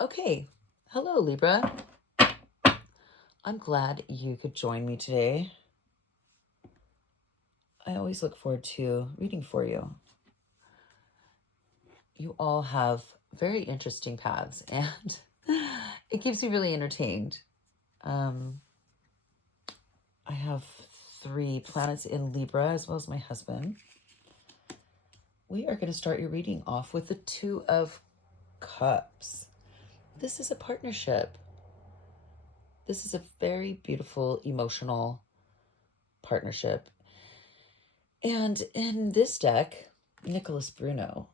Okay, hello Libra. I'm glad you could join me today. I always look forward to reading for you. You all have very interesting paths, and it keeps me really entertained. I have 3 planets in Libra, as well as my husband. We are going to start your reading off with the Two of Cups. This is a partnership. This is a very beautiful, emotional partnership. And in this deck, Nicholas Bruno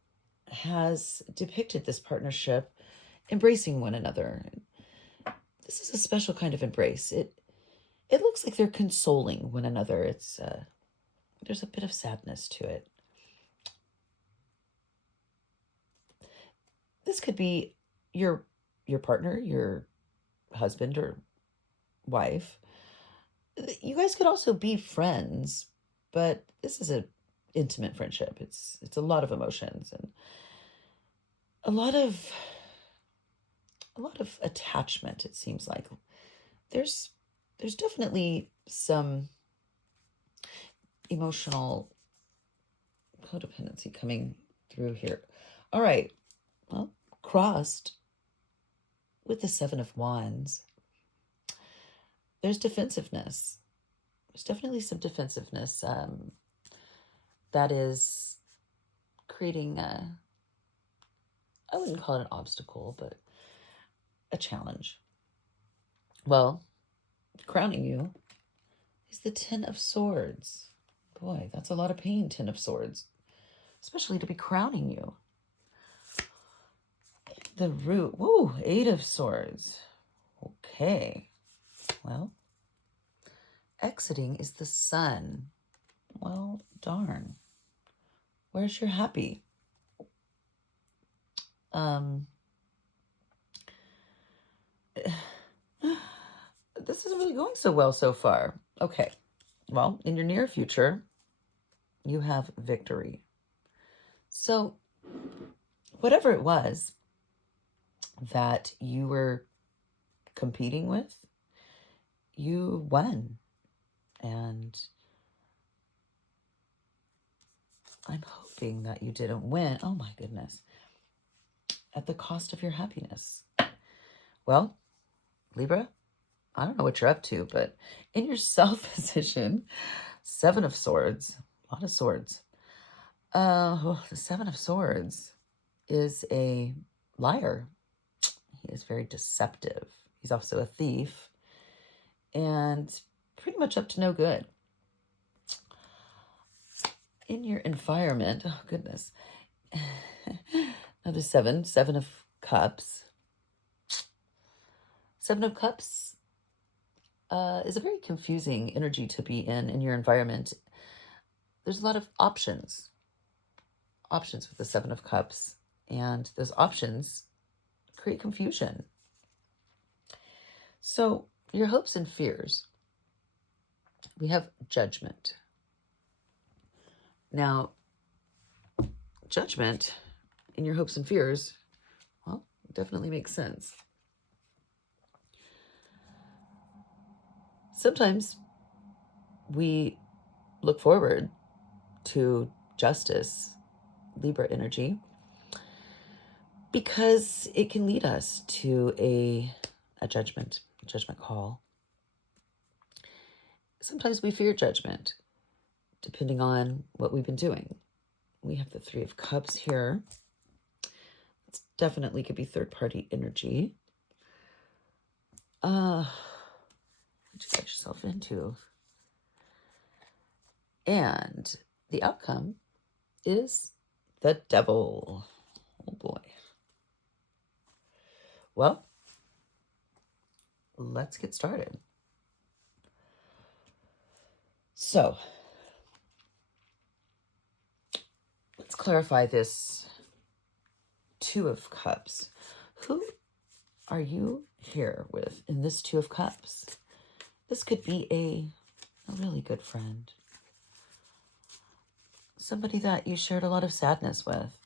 has depicted this partnership embracing one another. This is a special kind of embrace. It looks like they're consoling one another. It's there's a bit of sadness to it. This could be your partner, your husband or wife. You guys could also be friends, but this is an intimate friendship. It's a lot of emotions and a lot of attachment. It seems like there's definitely some emotional codependency coming through here. All right, well, crossed with the 7 of Wands, there's defensiveness. There's definitely some defensiveness that is creating I wouldn't call it an obstacle, but a challenge. Well, crowning you is the 10 of Swords. Boy, that's a lot of pain, 10 of Swords, especially to be crowning you. The Root, woo, 8 of Swords. Okay, well, exiting is the Sun. Well, darn. Where's your happy? This isn't really going so well so far. Okay, well, in your near future, you have victory. So, whatever it was that you were competing with, you won. And I'm hoping that you didn't win. Oh my goodness. At the cost of your happiness. Well, Libra, I don't know what you're up to, but in your self position, 7 of Swords, a lot of swords. The 7 of Swords is a liar. He is very deceptive. He's also a thief and pretty much up to no good. In your environment, oh goodness, another 7 of Cups. 7 of Cups is a very confusing energy to be in your environment. There's a lot of options with the 7 of Cups, and those options create confusion. So your hopes and fears, we have Judgment. Now, Judgment in your hopes and fears, well, definitely makes sense. Sometimes we look forward to justice, Libra energy, because it can lead us to a judgment call. Sometimes we fear judgment, depending on what we've been doing. We have the 3 of Cups here. It definitely could be third-party energy. What you get yourself into? And the outcome is the Devil. Oh boy. Well, let's get started. So, let's clarify this 2 of Cups. Who are you here with in this 2 of Cups? This could be a really good friend. Somebody that you shared a lot of sadness with.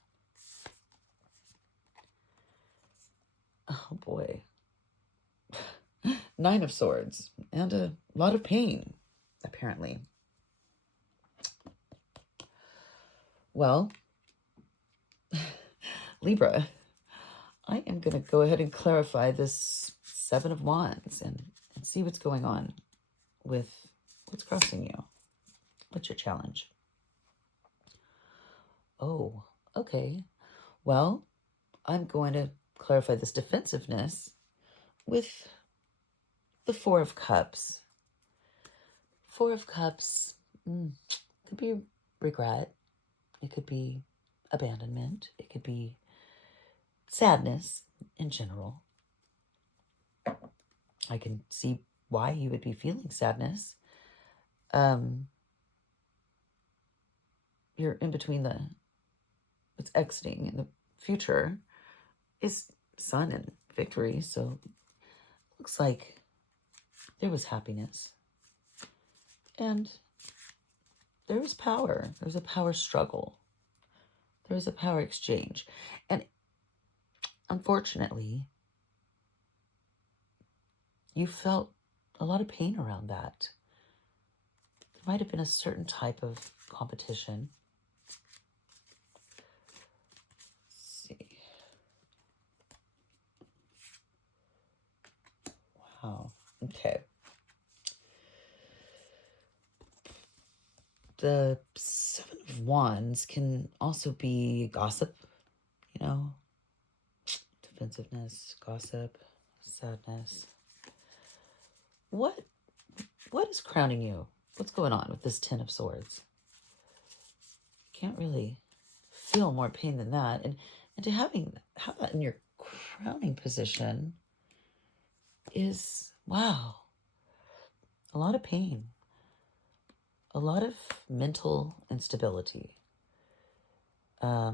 Oh boy. Nine of Swords. And a lot of pain, apparently. Well, Libra, I am going to go ahead and clarify this Seven of Wands and see what's going on with what's crossing you. What's your challenge? Oh, okay. Well, I'm going to clarify this defensiveness with the Four of Cups. Four of Cups could be regret. It could be abandonment. It could be sadness in general. I can see why you would be feeling sadness. You're in between what's exiting in the future is Sun and Victory, so it looks like there was happiness. And there was power. There was a power struggle. There was a power exchange. And unfortunately, you felt a lot of pain around that. There might have been a certain type of competition. Let's see. Wow. Okay. The Seven of Wands can also be gossip, defensiveness, gossip, sadness. What is crowning you? What's going on with this Ten of Swords? Can't really feel more pain than that. And to have that in your crowning position is, wow, a lot of pain. A lot of mental instability, a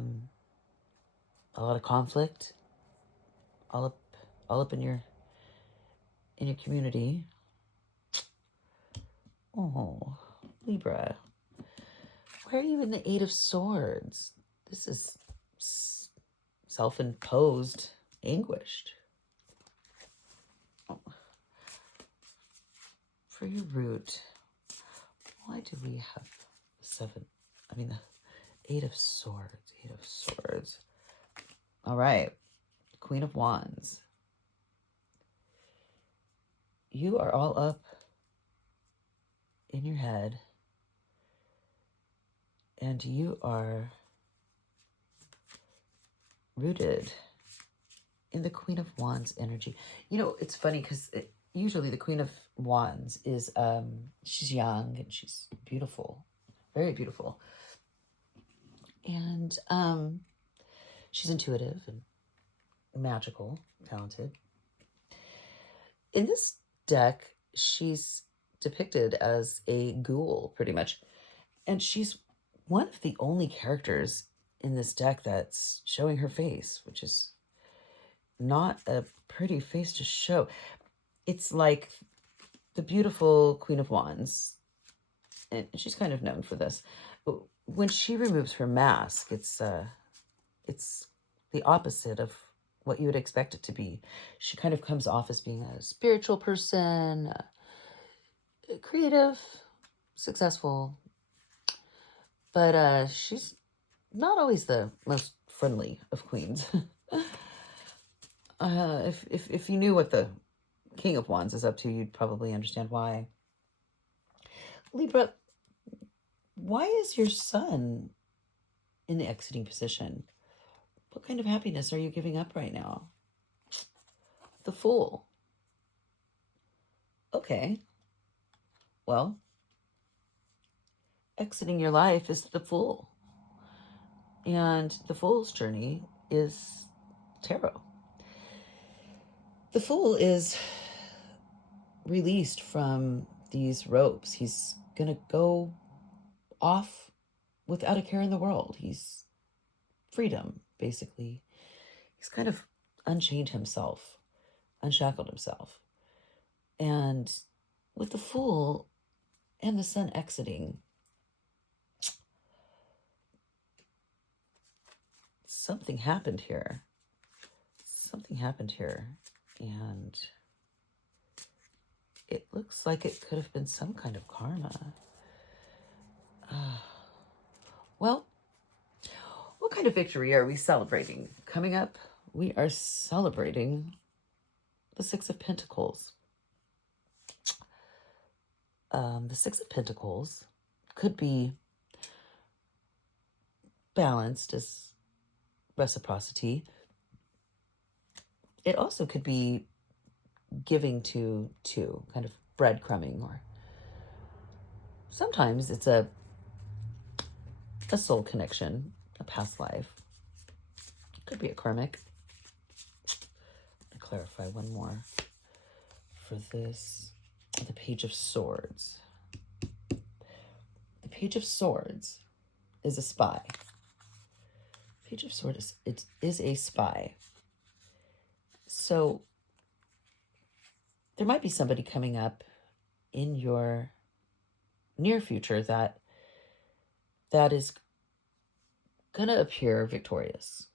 lot of conflict, all up in your community. Oh, Libra, why are you in the Eight of Swords? This is self-imposed anguish. Oh. For your root, why do we have the Eight of Swords? Eight of Swords. All right. Queen of Wands. You are all up in your head. And you are rooted in the Queen of Wands energy. It's funny because usually the Queen of Wands is, she's young and she's beautiful. Very beautiful. And she's intuitive and magical, talented. In this deck, she's depicted as a ghoul, pretty much. And she's one of the only characters in this deck that's showing her face, which is not a pretty face to show. It's like the beautiful Queen of Wands, and she's kind of known for this. But when she removes her mask, it's the opposite of what you would expect it to be. She kind of comes off as being a spiritual person, creative, successful, but she's not always the most friendly of queens. If you knew what the King of Wands is up to, you'd probably understand why. Libra, why is your sun in the exiting position? What kind of happiness are you giving up right now? The Fool. Okay. Well, exiting your life is the Fool. And the Fool's journey is tarot. The Fool is released from these ropes. He's going to go off without a care in the world. He's freedom, basically. He's kind of unchained himself, unshackled himself. And with the Fool and the Sun exiting, something happened here. something happened here, and it looks like it could have been some kind of karma. Well, what kind of victory are we celebrating? Coming up, we are celebrating the Six of Pentacles. The Six of Pentacles could be balanced as reciprocity. It also could be giving to kind of breadcrumbing, or sometimes it's a soul connection, a past life. Could be a karmic. I'll clarify one more for this. The Page of Swords. The Page of Swords is a spy. Page of Swords is a spy. So there might be somebody coming up in your near future that is going to appear victorious.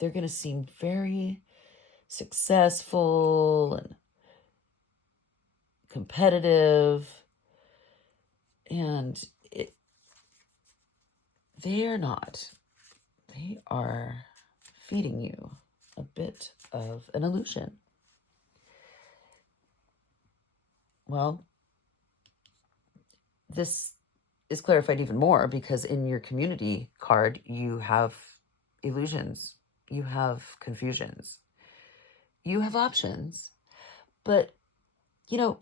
They're going to seem very successful and competitive, and they are not. They are feeding you a bit of an illusion. Well, this is clarified even more because in your community card, you have illusions, you have confusions, you have options. But, you know,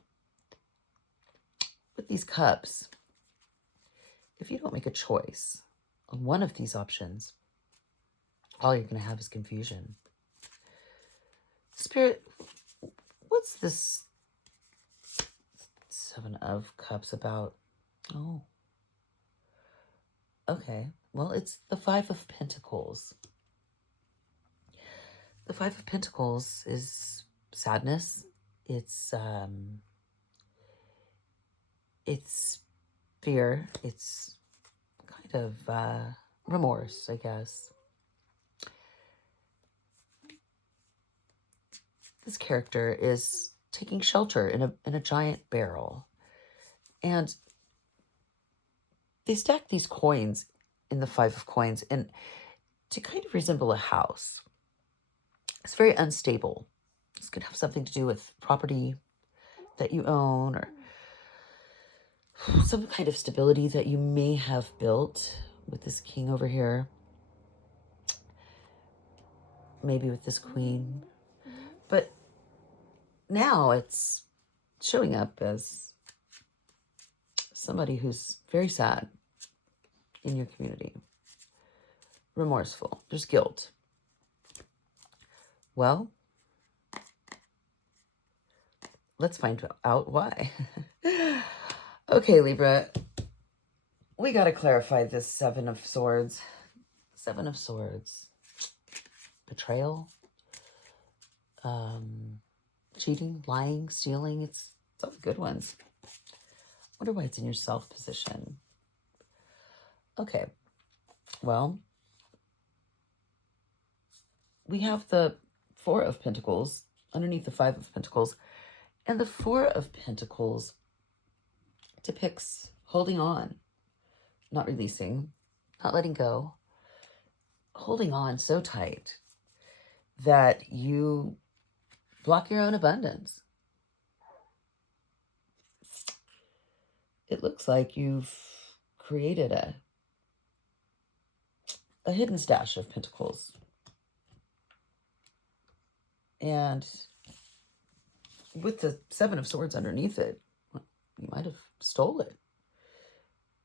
with these cups, if you don't make a choice on one of these options, all you're going to have is confusion. Spirit, what's this Seven of Cups about? Oh, okay. Well, it's the Five of Pentacles. The Five of Pentacles is sadness. It's fear. It's kind of remorse, I guess. This character is taking shelter in a giant barrel, and they stack these coins in the Five of Coins and to kind of resemble a house. It's very unstable. This could have something to do with property that you own, or some kind of stability that you may have built with this king over here. Maybe with this queen. But now it's showing up as somebody who's very sad in your community. Remorseful. There's guilt. Well, let's find out why. Okay, Libra, we got to clarify this Seven of Swords. Seven of Swords. Betrayal. Cheating, lying, stealing. It's all the good ones. Wonder why it's in your self position. Okay. Well, we have the Four of Pentacles underneath the Five of Pentacles. And the Four of Pentacles depicts holding on, not releasing, not letting go, holding on so tight that you block your own abundance. It looks like you've created a hidden stash of pentacles. And with the Seven of Swords underneath it, you might have stole it.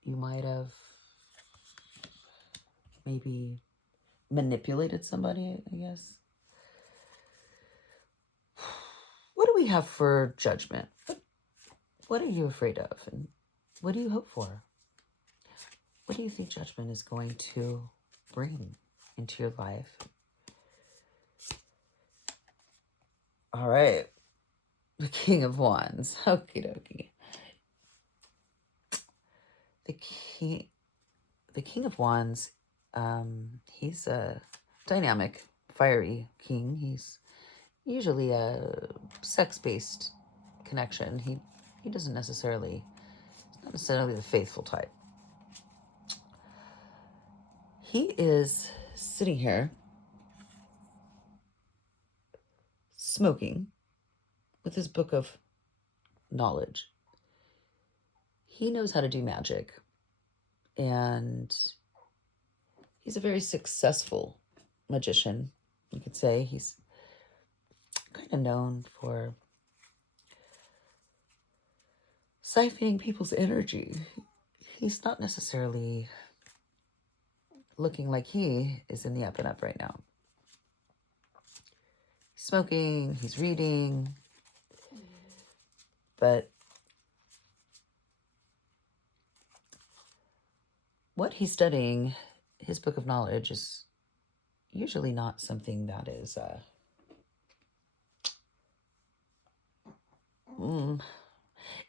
You might have maybe manipulated somebody, I guess. What do we have for judgment? What are you afraid of? And what do you hope for? What do you think judgment is going to bring into your life? All right. The King of Wands. Okie dokie. The King of Wands, he's a dynamic fiery king. He's usually a sex-based connection. He doesn't necessarily, he's not necessarily the faithful type. He is sitting here smoking with his book of knowledge. He knows how to do magic, and he's a very successful magician. You could say he's kind of known for siphoning people's energy. He's not necessarily looking like he is in the up and up right now. He's smoking, he's reading, but what he's studying, his book of knowledge, is usually not something that is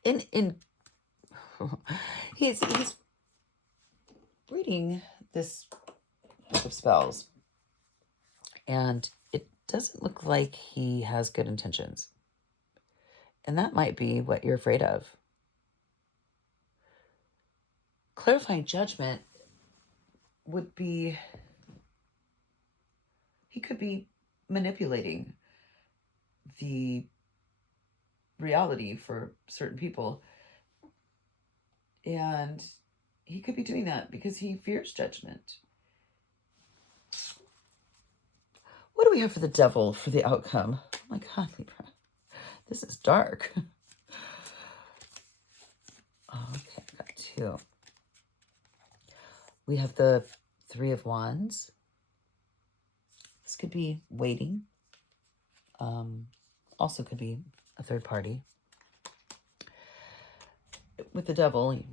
in he's reading this book of spells, and it doesn't look like he has good intentions. And that might be what you're afraid of. Clarifying judgment would be, he could be manipulating the reality for certain people. And he could be doing that because he fears judgment. What do we have for the devil for the outcome? Oh my God, Libra. This is dark. Okay, I got two. We have the Three of Wands. This could be waiting. Also could be a third party. With the devil, he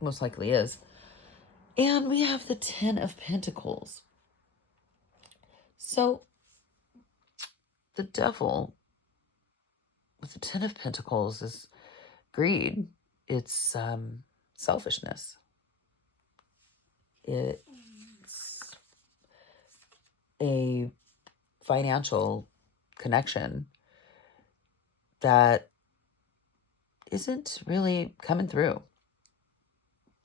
most likely is. And we have the Ten of Pentacles. So the devil with the Ten of Pentacles is greed. It's selfishness. It's a financial connection that isn't really coming through.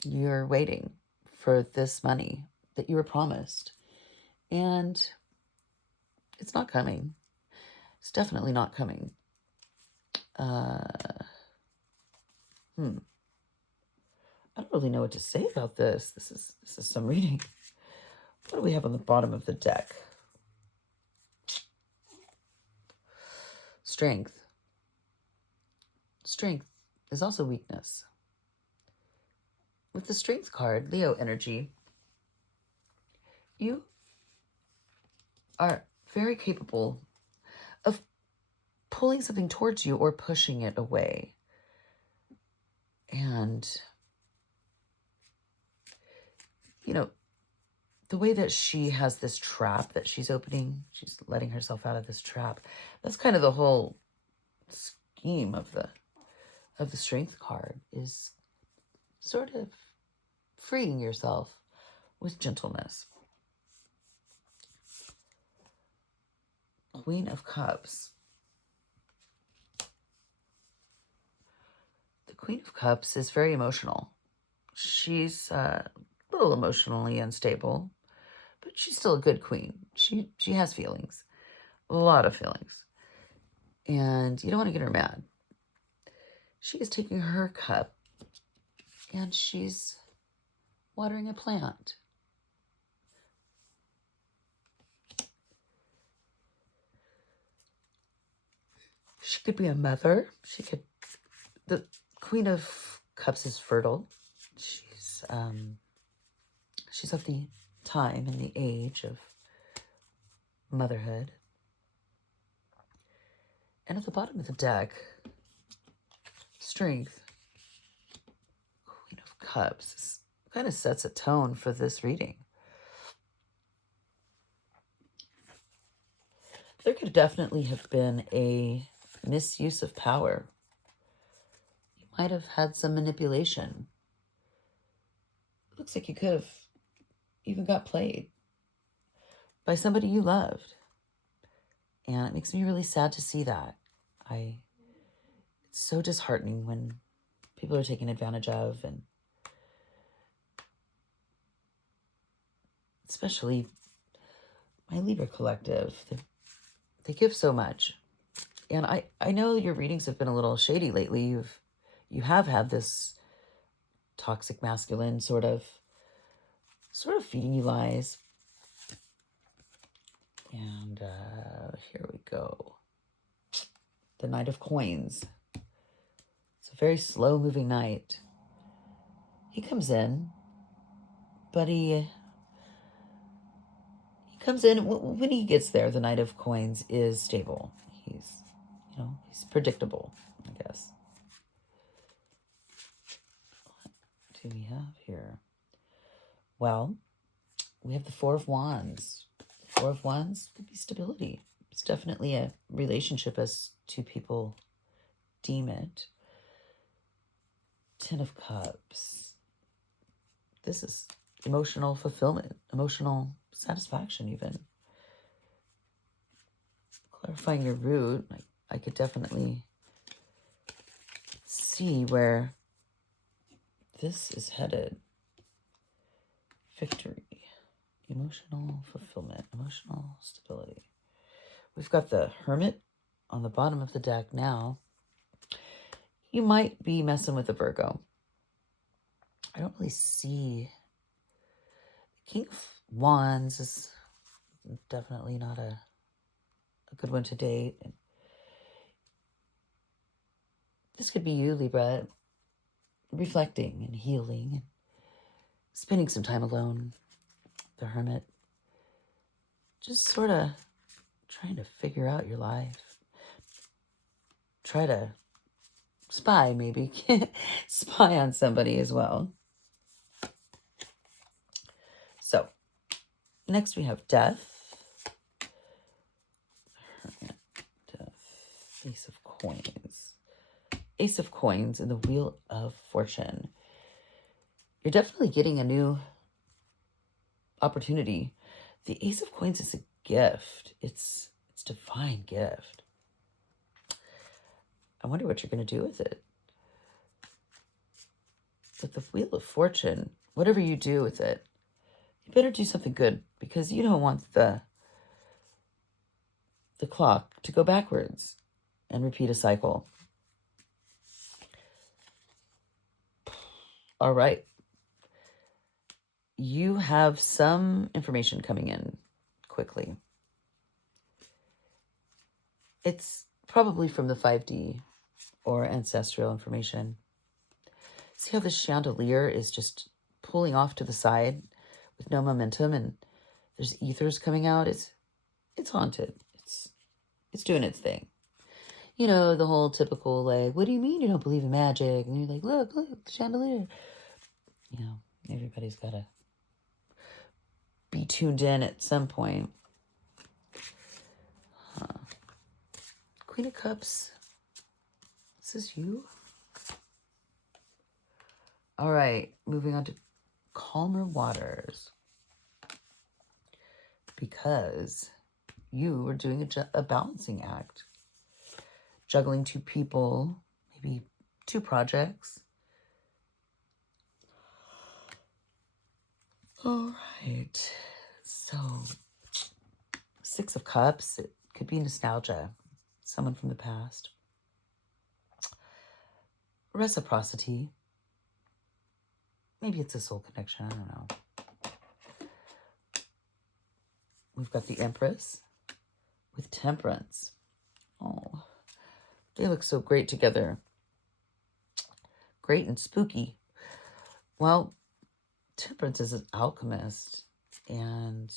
You're waiting for this money that you were promised, and it's not coming. It's definitely not coming. I don't really know what to say about this. This is some reading. What do we have on the bottom of the deck? Strength. Strength is also weakness. With the Strength card, Leo energy, you are very capable of pulling something towards you or pushing it away. And, you know, the way that she has this trap that she's opening, she's letting herself out of this trap. That's kind of the whole scheme of the Strength card, is sort of freeing yourself with gentleness. Queen of Cups. The Queen of Cups is very emotional. She's a little emotionally unstable, but she's still a good queen. She has feelings, a lot of feelings. And you don't want to get her mad. She is taking her cup and she's watering a plant. She could be a mother. The Queen of Cups is fertile. She's of the time and the age of motherhood. And at the bottom of the deck, Strength, Queen of Cups, kind of sets a tone for this reading. There could definitely have been a misuse of power. You might have had some manipulation. It looks like you could have even got played. by somebody you loved. And it makes me really sad to see that. It's so disheartening when people are taken advantage of, and especially my Libra collective. They give so much. And I know your readings have been a little shady lately. You have had this toxic masculine sort of feeding you lies. And here we go. The Knight of Coins. It's a very slow-moving knight. He comes in, but he comes in, when he gets there, the Knight of Coins is stable. He's predictable, I guess. What do we have here? Well, we have the Four of Wands. The Four of Wands could be stability. It's definitely a relationship as two people deem it. Ten of Cups. This is emotional fulfillment, emotional satisfaction even. Clarifying your root, I could definitely see where this is headed. Victory, emotional fulfillment, emotional stability. We've got the Hermit on the bottom of the deck now. You might be messing with a Virgo. I don't really see. King of Wands is definitely not a good one to date. This could be you, Libra, reflecting and healing and spending some time alone. The Hermit. Just sort of trying to figure out your life. Try to spy, maybe. Spy on somebody as well. So, next we have Death. Hermit, Death, Ace of Coins. Ace of Coins and the Wheel of Fortune. You're definitely getting a new opportunity. The Ace of Coins is a gift. It's divine gift. I wonder what you're going to do with it. But the Wheel of Fortune, whatever you do with it, you better do something good, because you don't want the clock to go backwards and repeat a cycle. All right. You have some information coming in quickly. It's probably from the 5D or ancestral information. See how this chandelier is just pulling off to the side with no momentum, and there's ethers coming out. It's haunted. It's doing its thing. You know, the whole typical, like, what do you mean you don't believe in magic? And you're like, look, the chandelier. You know, everybody's got to be tuned in at some point. Queen of Cups. This is you. All right, moving on to calmer waters. Because you are doing a balancing act. Juggling two people, maybe two projects. All right. So, Six of Cups. It could be nostalgia. Someone from the past. Reciprocity. Maybe it's a soul connection. I don't know. We've got the Empress with Temperance. Oh, they look so great together. Great and spooky. Well, Temperance is an alchemist, and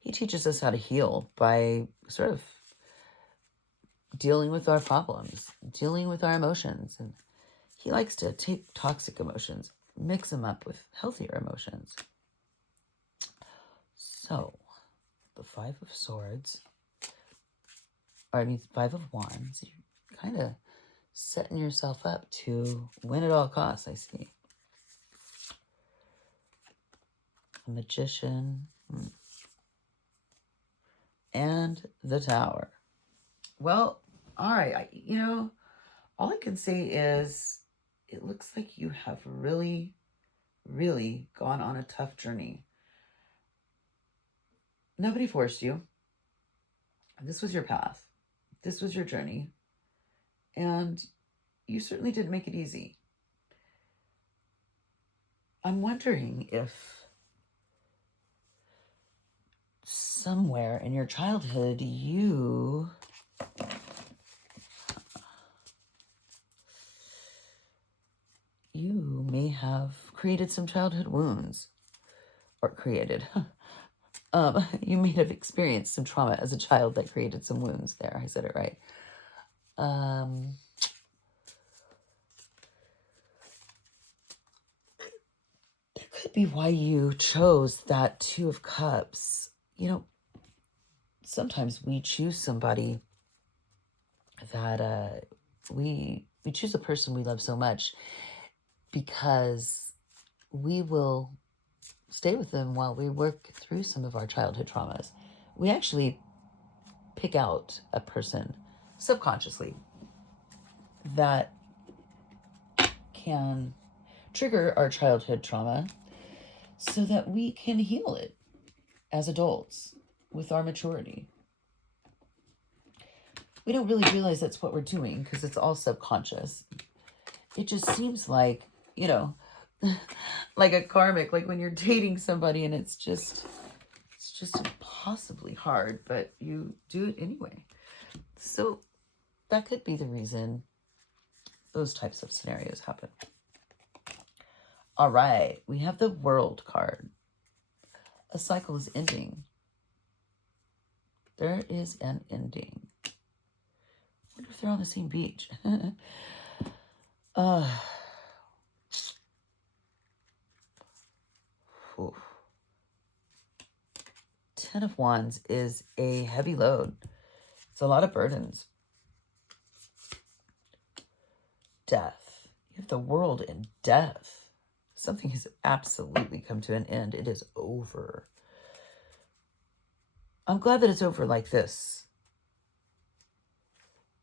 he teaches us how to heal by sort of dealing with our problems, dealing with our emotions. And he likes to take toxic emotions, mix them up with healthier emotions. So, the Five of Swords, or I mean, Five of Wands, you're kind of setting yourself up to win at all costs, I see. A Magician, And the Tower. Well, all right. All I can say is it looks like you have really, really gone on a tough journey. Nobody forced you. This was your path. This was your journey. And you certainly didn't make it easy. I'm wondering if somewhere in your childhood you may have created some childhood wounds, or you may have experienced some trauma as a child that created some wounds there. I said it right. That could be why you chose that Two of Cups. Sometimes we choose somebody that we choose a person we love so much because we will stay with them while we work through some of our childhood traumas. We actually pick out a person subconsciously that can trigger our childhood trauma so that we can heal it as adults with our maturity. We don't really realize that's what we're doing because it's all subconscious. It just seems like, like a karmic, like when you're dating somebody and it's just impossibly hard, but you do it anyway. So that could be the reason those types of scenarios happen. All right, we have the World card. A cycle is ending. There is an ending. I wonder if they're on the same beach. Ten of Wands is a heavy load. It's a lot of burdens. Death. You have the World and death. Something has absolutely come to an end. It is over. I'm glad that it's over like this.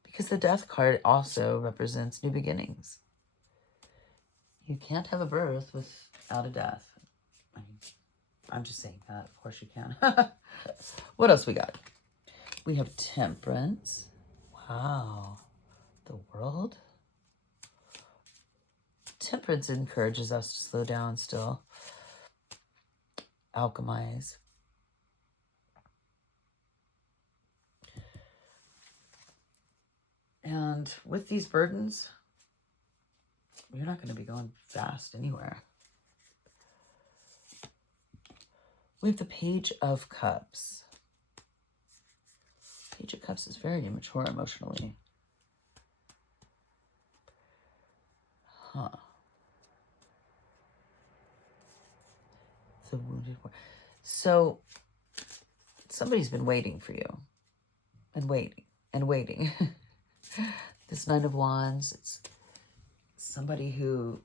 Because the Death card also represents new beginnings. You can't have a birth without a death. I'm just saying that. Of course you can. What else we got? We have Temperance. Wow. The World. Temperance encourages us to slow down still. Alchemize. And with these burdens, you're not going to be going fast anywhere. We have the Page of Cups. Page of Cups is very immature emotionally. The Wounded Warrior. So somebody's been waiting for you. And waiting. And waiting. This Nine of Wands. It's somebody who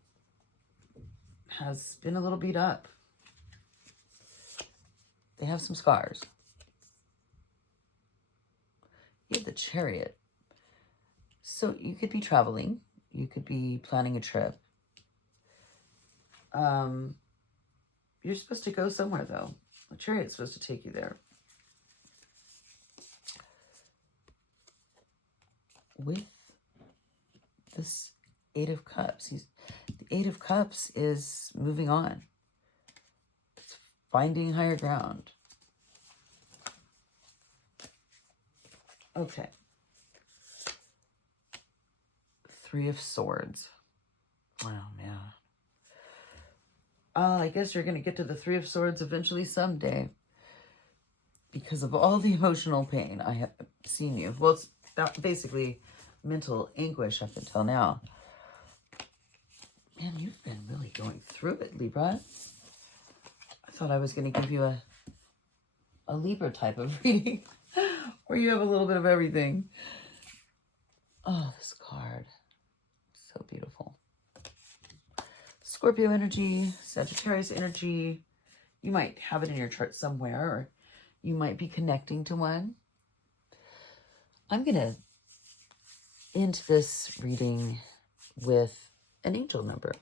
has been a little beat up. They have some scars. You have the Chariot. So you could be traveling. You could be planning a trip. You're supposed to go somewhere, though. The Chariot's supposed to take you there. With this Eight of Cups. The Eight of Cups is moving on. It's finding higher ground. Okay. Three of Swords. Wow, man. I guess you're going to get to the Three of Swords eventually someday. Because of all the emotional pain I have seen you. Well, it's basically mental anguish up until now. Man, you've been really going through it, Libra. I thought I was going to give you a Libra type of reading. Where you have a little bit of everything. Oh, this card. So beautiful. Scorpio energy, Sagittarius energy, You might have it in your chart somewhere, or you might be connecting to one. I'm going to end this reading with an angel number.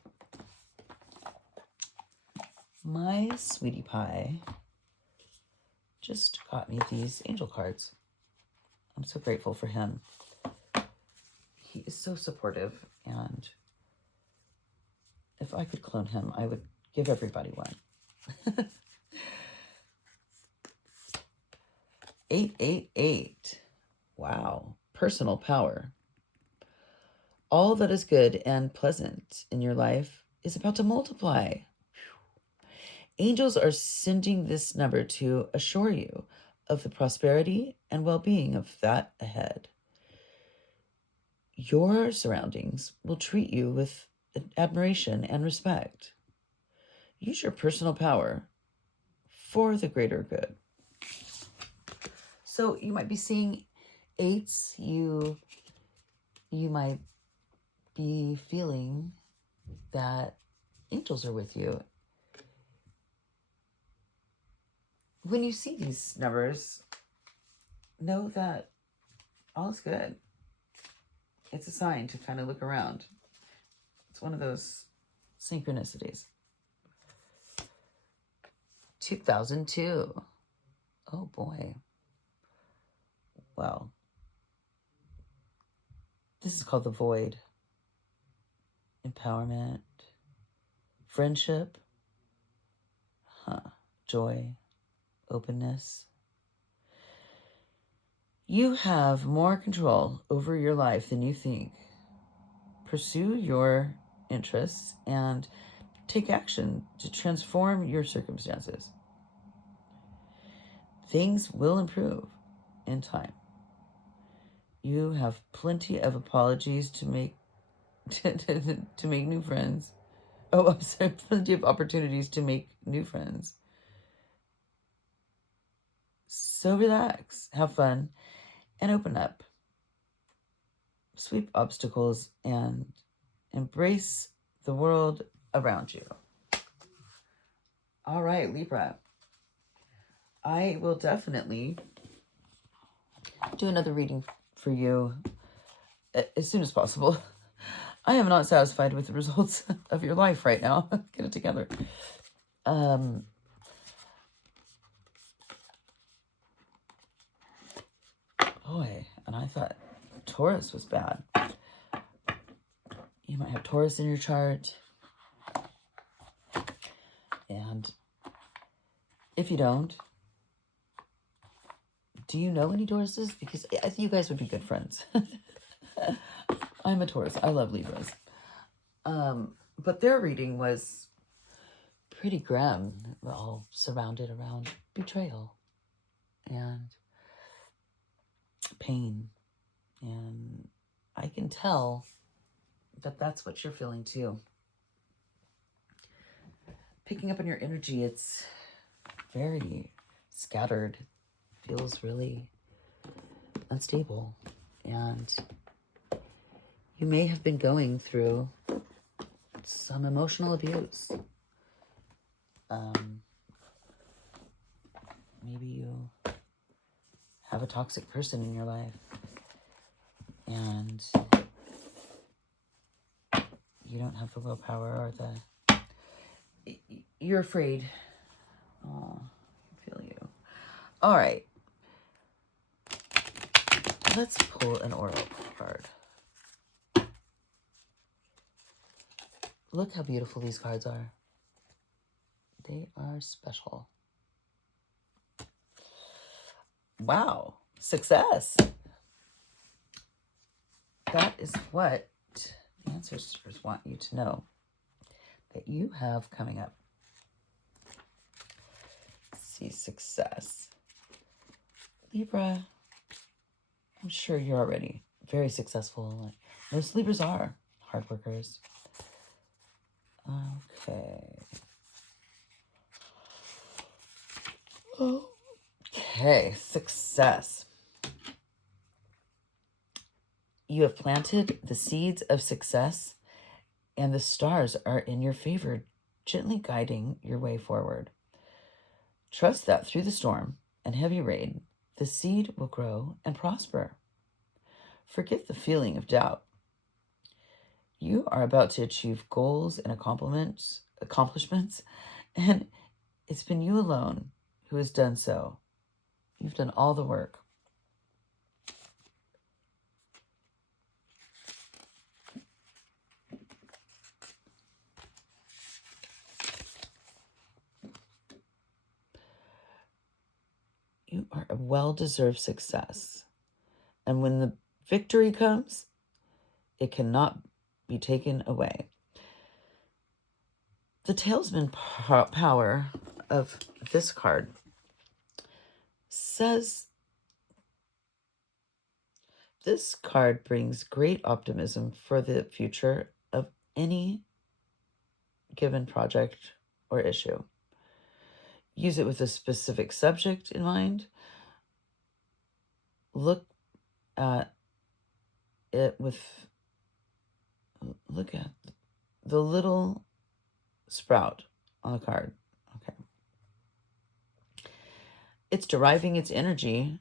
My sweetie pie just got me these angel cards. I'm so grateful for him. He is so supportive, and if I could clone him, I would give everybody one. 888. Wow. Personal power. All that is good and pleasant in your life is about to multiply. Angels are sending this number to assure you of the prosperity and well-being of that ahead. Your surroundings will treat you with admiration and respect. Use your personal power for the greater good. So you might be seeing 8s. You might be feeling that angels are with you. When you see these numbers, know that all is good. It's a sign to kind of look around. It's one of those synchronicities. 2002. Oh boy. Well, this is called the void. Empowerment. Friendship. Joy. Openness. You have more control over your life than you think. Pursue your interests and take action to transform your circumstances. Things will improve in time. You have plenty of apologies to make to make new friends. Oh, I'm sorry, plenty of opportunities to make new friends. So relax, have fun, and open up. Sweep obstacles and embrace the world around you. All right, Libra. I will definitely do another reading for you as soon as possible. I am not satisfied with the results of your life right now. Get it together. Boy, and I thought Taurus was bad. You might have Taurus in your chart. And if you don't, do you know any Tauruses? Because I think you guys would be good friends. I'm a Taurus. I love Libras. But their reading was pretty grim, all surrounded around betrayal and pain. And I can tell that that's what you're feeling too. Picking up on your energy, it's very scattered, feels really unstable, and you may have been going through some emotional abuse. Maybe you have a toxic person in your life, and you don't have the willpower or you're afraid. Oh, I feel you. All right. Let's pull an oracle card. Look how beautiful these cards are. They are special. Wow. Success. That is what the ancestors want you to know that you have coming up. Let's see, success. Libra, I'm sure you're already very successful. Most Libras are hard workers. Okay, success. You have planted the seeds of success, and the stars are in your favor, gently guiding your way forward. Trust that through the storm and heavy rain, the seed will grow and prosper. Forget the feeling of doubt. You are about to achieve goals and accomplishments, and it's been you alone who has done so. You've done all the work. You are a well-deserved success. And when the victory comes, it cannot be taken away. The talisman power of this card says this card brings great optimism for the future of any given project or issue. Use it with a specific subject in mind. Look at the little sprout on the card. Okay. It's deriving its energy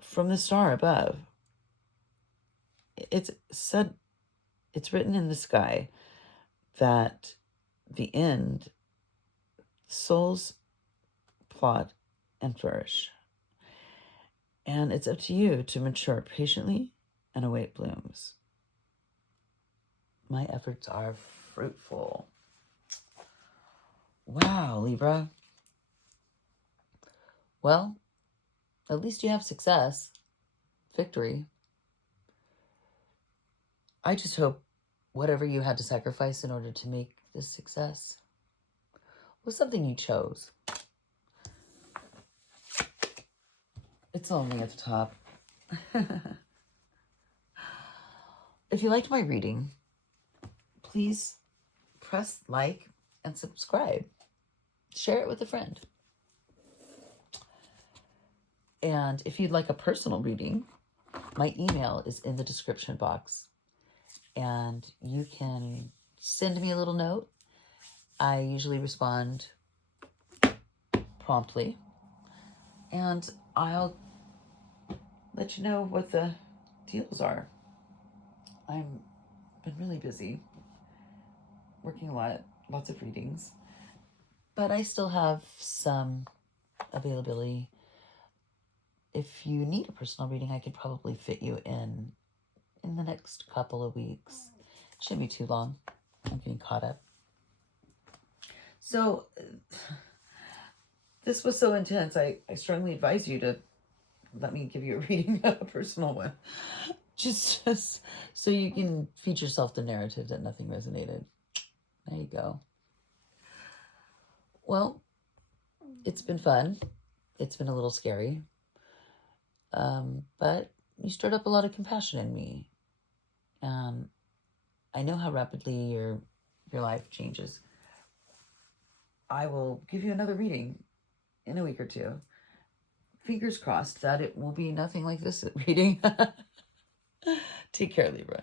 from the star above. It's written in the sky that the end, souls plot and flourish. And it's up to you to mature patiently and await blooms. My efforts are fruitful. Wow, Libra. Well, at least you have success, victory. I just hope whatever you had to sacrifice in order to make this success was something you chose. It's only at the top. If you liked my reading, please press like and subscribe. Share it with a friend. And if you'd like a personal reading, my email is in the description box. And you can send me a little note. I usually respond promptly. And I'll let you know what the deals are. I've been really busy, working a lot, lots of readings. But I still have some availability. If you need a personal reading, I could probably fit you in the next couple of weeks. Shouldn't be too long. I'm getting caught up. So this was so intense. I strongly advise you to let me give you a reading, a personal one. Just so you can feed yourself the narrative that nothing resonated. There you go. Well, it's been fun. It's been a little scary. But you stirred up a lot of compassion in me. I know how rapidly your life changes. I will give you another reading in a week or two. Fingers crossed that it will be nothing like this reading. Take care, Libra.